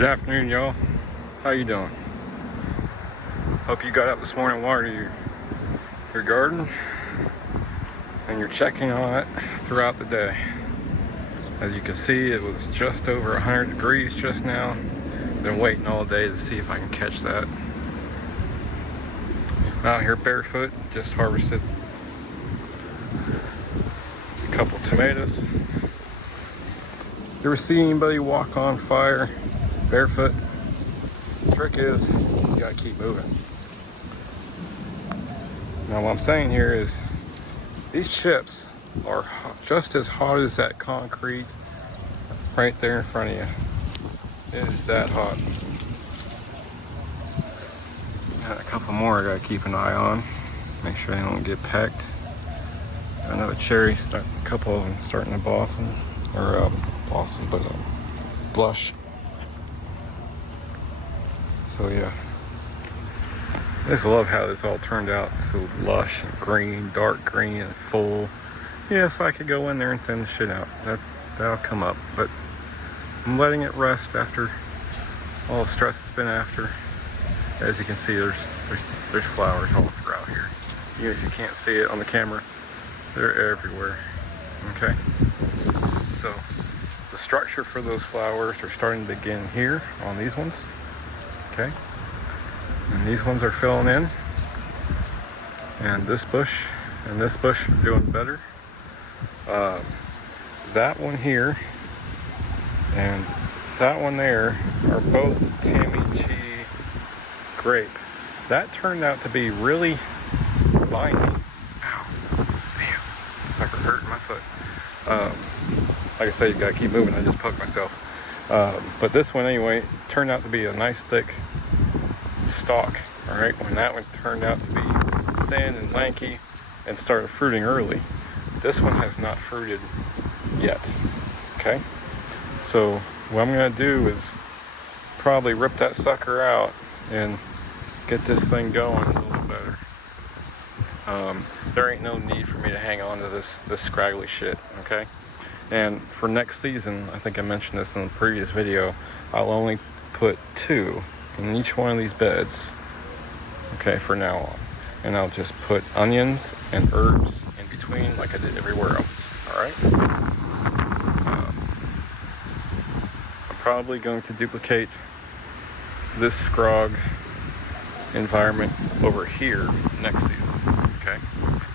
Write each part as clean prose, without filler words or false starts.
Good afternoon, y'all. How you doing? Hope you got up this morning and watered your garden, and you're checking on it throughout the day. As you can see, it was just over 100 degrees just now. Been waiting all day to see if I can catch that. I'm out here barefoot, just harvested a couple tomatoes. You ever see anybody walk on fire barefoot? The trick is, you gotta keep moving. Now what I'm saying here is, these chips are just as hot as that concrete right there in front of you. It is that hot. Got a couple more I gotta keep an eye on. Make sure they don't get pecked. Got another cherry, a couple of them starting to blossom. Or blossom, but blush. So yeah. I just love how this all turned out, so lush and green, dark green and full. Yeah, if I could go in there and thin the shit out, that'll come up. But I'm letting it rest after all the stress it's been after. As you can see, there's flowers all throughout here. Even if you can't see it on the camera, they're everywhere. Okay. So the structure for those flowers are starting to begin here on these ones. Okay. And these ones are filling in. And this bush and this bush are doing better. That one here and that one there are both Tammy-Chi grape. That turned out to be really viney. Ow. Damn. It's like it hurt my foot. Like I said, you gotta keep moving. I just poked myself. But this one anyway turned out to be a nice thick stalk. Alright, when that one turned out to be thin and lanky and started fruiting early. This one has not fruited yet. Okay? So what I'm gonna do is probably rip that sucker out and get this thing going a little better. There ain't no need for me to hang on to this scraggly shit, okay? And for next season, I think I mentioned this in the previous video, I'll only put 2 in each one of these beds, okay, for now on. And I'll just put onions and herbs in between like I did everywhere else, alright? I'm probably going to duplicate this scrog environment over here next season, okay?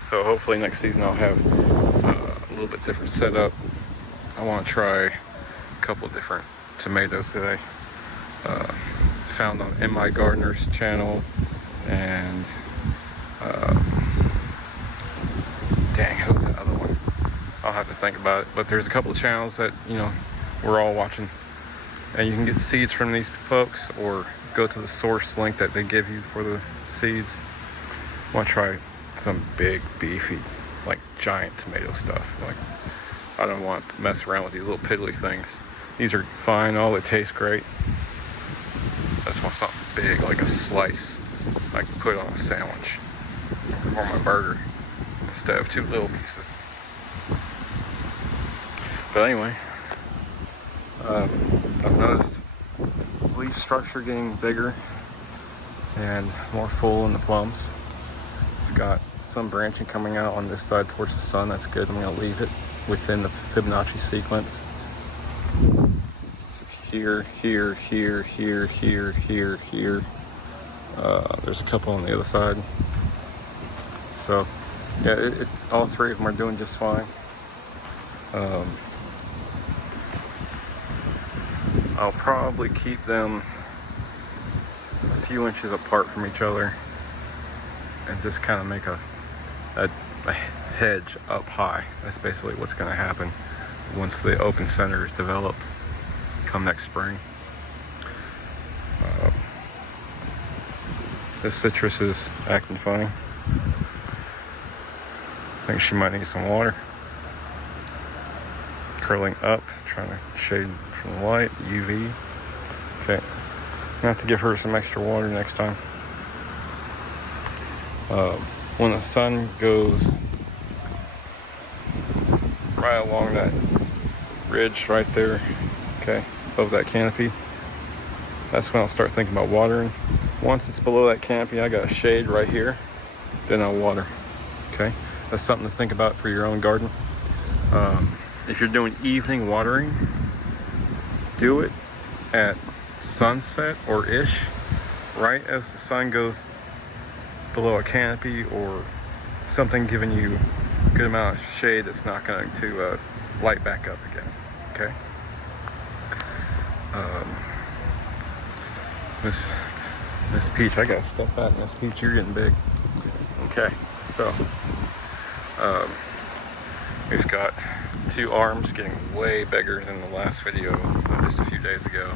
So hopefully next season I'll have a little bit different setup. I want to try a couple different tomatoes that I found on M.I. Gardener's channel, and dang, who's that other one? I'll have to think about it. But there's a couple of channels that, you know, we're all watching, and you can get seeds from these folks or go to the source link that they give you for the seeds. I want to try some big, beefy, like giant tomato stuff. Like, I don't want to mess around with these little piddly things. These are fine, all they taste great. I just want something big, like a slice I can put on a sandwich or my burger instead of 2 little pieces. But anyway, I've noticed leaf structure getting bigger and more full in the plums. It's got some branching coming out on this side towards the sun. That's good. I'm going to leave it within the Fibonacci sequence. So here, here, here, here, here, here, here. There's a couple on the other side. So yeah, all 3 of them are doing just fine. I'll probably keep them a few inches apart from each other and just kind of make a hedge up high. That's basically what's going to happen once the open center is developed come next spring. This citrus is acting funny. I think she might need some water. Curling up, trying to shade from the light, UV. Okay, I'm gonna have to give her some extra water next time. When the sun goes right along that ridge right there, okay, above that canopy, that's when I'll start thinking about watering. Once it's below that canopy, I got a shade right here, then I'll water. Okay, that's something to think about for your own garden. If you're doing evening watering, do it at sunset or ish, right as the sun goes below a canopy or something giving you a good amount of shade that's not going to light back up again. Okay. Miss Peach, I gotta step back. Miss Peach, you're getting big. Okay, so we've got two arms getting way bigger than the last video just a few days ago.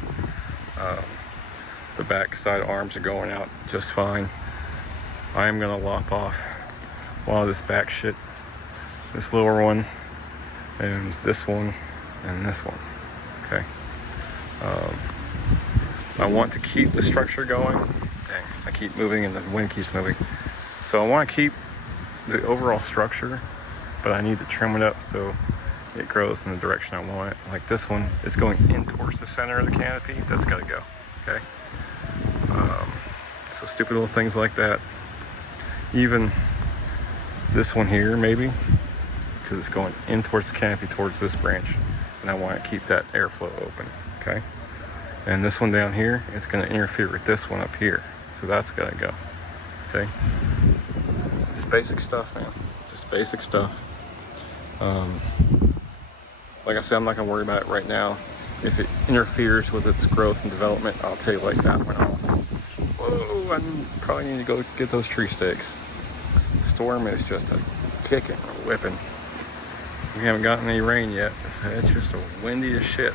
The back side arms are going out just fine. I am gonna lop off a lot of this back shit, this lower one, and this one, and this one. Okay. I want to keep the structure going. Dang, I keep moving and the wind keeps moving. So I want to keep the overall structure, but I need to trim it up so it grows in the direction I want it. Like this one is going in towards the center of the canopy. That's got to go. Okay. So stupid little things like that. Even this one here, maybe, because it's going in towards the canopy, towards this branch, and I want to keep that airflow open. Okay. And this one down here is going to interfere with this one up here, so that's got to go. Okay. Just basic stuff, man. Just basic stuff. Like I said, I'm not going to worry about it right now. If it interferes with its growth and development, I'll take like that one off. Whoa, I probably need to go get those tree stakes. The storm is just a kicking, a whipping. We haven't gotten any rain yet. It's just a windy as shit.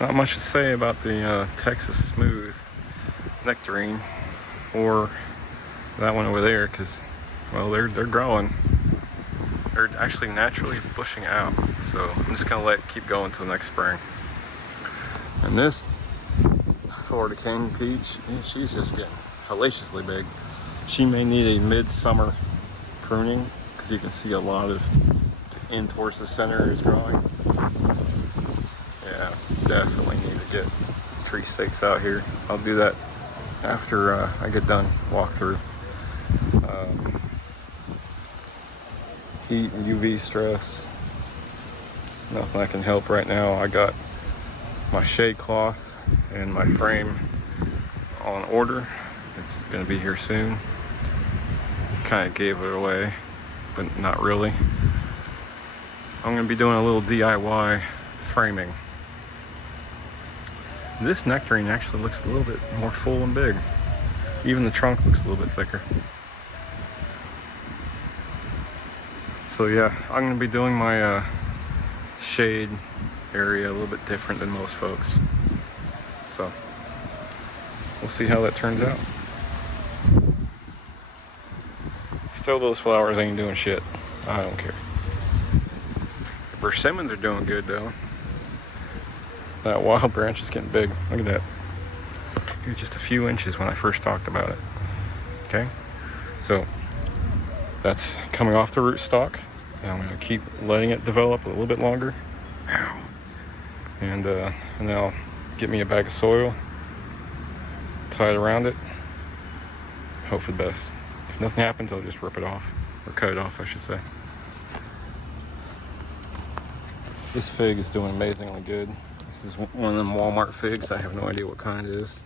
Not much to say about the Texas Smooth Nectarine or that one over there, because, well, they're growing. They're actually naturally bushing out, so I'm just gonna let it keep going until next spring. And this Florida King Peach, she's just getting hellaciously big. She may need a midsummer pruning, because you can see a lot of in towards the center is growing. Yeah, definitely need to get tree stakes out here. I'll do that after I get done walkthrough. Heat and UV stress, nothing I can help right now. I got my shade cloth and my frame on order. It's gonna be here soon. Kind of gave it away, but not really. I'm gonna be doing a little DIY framing. This nectarine actually looks a little bit more full and big. Even the trunk looks a little bit thicker. So yeah, I'm gonna be doing my shade area a little bit different than most folks. So we'll see how that turns out. Still, those flowers ain't doing shit. I don't care. The persimmons are doing good though. That wild branch is getting big. Look at that. It was just a few inches when I first talked about it. Okay, so that's coming off the rootstock. And I'm going to keep letting it develop a little bit longer. And then I'll get me a bag of soil, tie it around it, hope for the best. If nothing happens, I'll just rip it off, or cut it off, I should say. This fig is doing amazingly good. This is one of them Walmart figs. I have no idea what kind it is,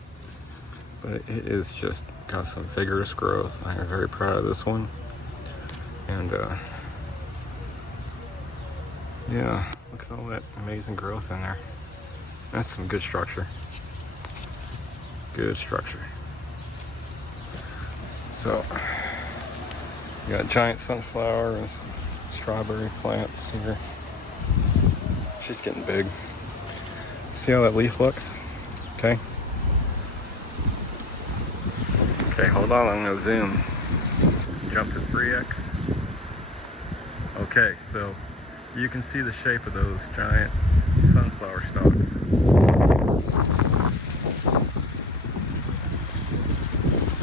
but it is just got some vigorous growth. I am very proud of this one. And yeah, look at all that amazing growth in there. That's some good structure. Good structure. So, you got giant sunflower and some strawberry plants here. She's getting big. See how that leaf looks? Okay. Okay, hold on, I'm gonna zoom. Jump to 3x. Okay, so you can see the shape of those giant sunflower stalks.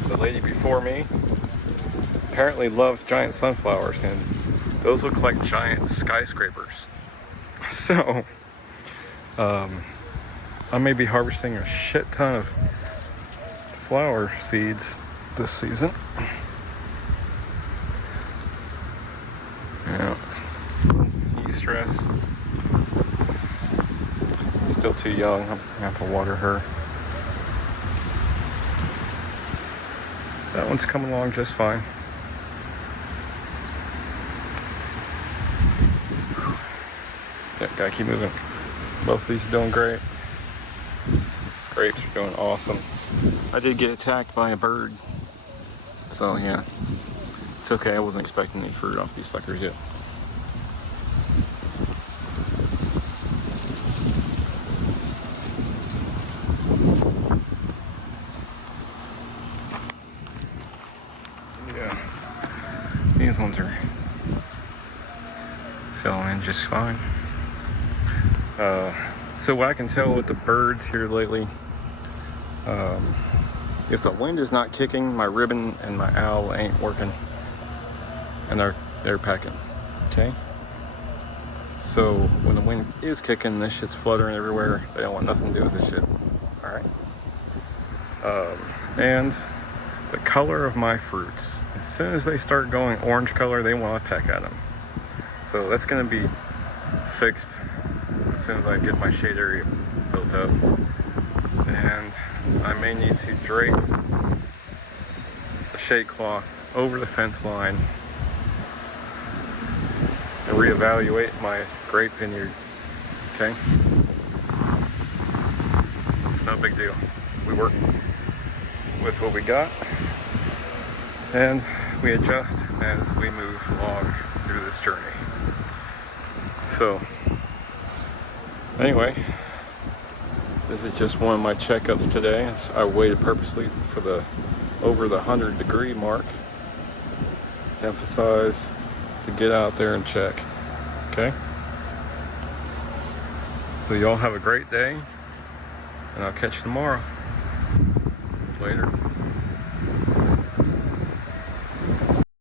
The lady before me apparently loved giant sunflowers, and those look like giant skyscrapers. So I may be harvesting a shit ton of flower seeds this season. Yeah. Yeast stress. Still too young. I'm gonna have to water her. That one's coming along just fine. Yeah, gotta keep moving. Both of these are doing great. Grapes are doing awesome. I did get attacked by a bird. So yeah, it's okay. I wasn't expecting any fruit off these suckers yet. Yeah, these ones are filling in just fine. So what I can tell with the birds here lately, if the wind is not kicking, my ribbon and my owl ain't working, and they're pecking. Okay. So when the wind is kicking, this shit's fluttering everywhere. They don't want nothing to do with this shit. All right. And the color of my fruits, as soon as they start going orange color, they want to peck at them. So that's going to be fixed as soon as I get my shade area built up. And I may need to drape the shade cloth over the fence line and reevaluate my grape vineyard. Okay? It's no big deal. We work with what we got and we adjust as we move along through this journey. So anyway, this is just one of my checkups today. I waited purposely for the over the 100-degree mark to emphasize to get out there and check. Okay? So y'all have a great day, and I'll catch you tomorrow. Later.